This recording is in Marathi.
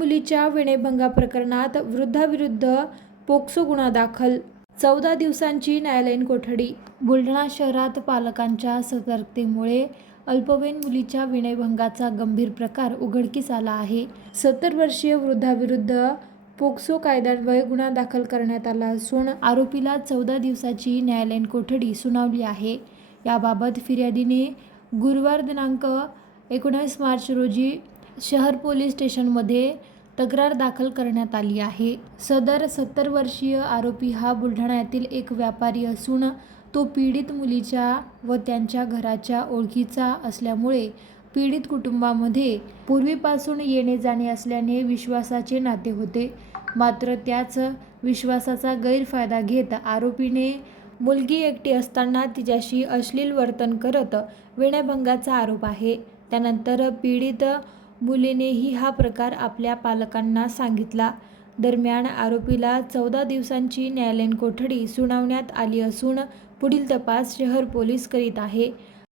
मुलीच्या विनयभंगा प्रकरणात वृद्धाविरुद्ध पोक्सो गुन्हा दाखल, 14 दिवसांची न्यायालयीन कोठडी. बुलढाणा शहरात पालकांच्या सतर्कतेमुळे अल्पवयीन मुलीच्या विनयभंगाचा गंभीर प्रकार उघडकीस आला आहे. 70 वर्षीय वृद्धाविरुद्ध पोक्सो कायद्यान्वये गुन्हा दाखल करण्यात आला असून आरोपीला 14 दिवसाची न्यायालयीन कोठडी सुनावली आहे. याबाबत फिर्यादीने गुरुवार दिनांक 19 मार्च रोजी शहर पोलीस स्टेशनमध्ये तक्रार दाखल करण्यात आली आहे. सदर 70 वर्षीय आरोपी हा बुलढाणा येथील एक व्यापारी असून तो पीडित मुलीच्या व त्यांच्या घराच्या ओळखीचा असल्यामुळे पीडित कुटुंबामध्ये पूर्वीपासून येणे जाणे असल्याने विश्वासाचे नाते होते. मात्र त्याच विश्वासाचा गैरफायदा घेत आरोपीने मुलगी एकटी असताना तिच्याशी अश्लील वर्तन करत विनयभंगाचा आरोप आहे. त्यानंतर पीडित मुलीनेही हा प्रकार आपल्या पालकांना सांगितला. दरम्यान आरोपीला 14 दिवसांची न्यायालयीन कोठडी सुनावण्यात आली असून पुढील तपास शहर पोलीस करीत आहे.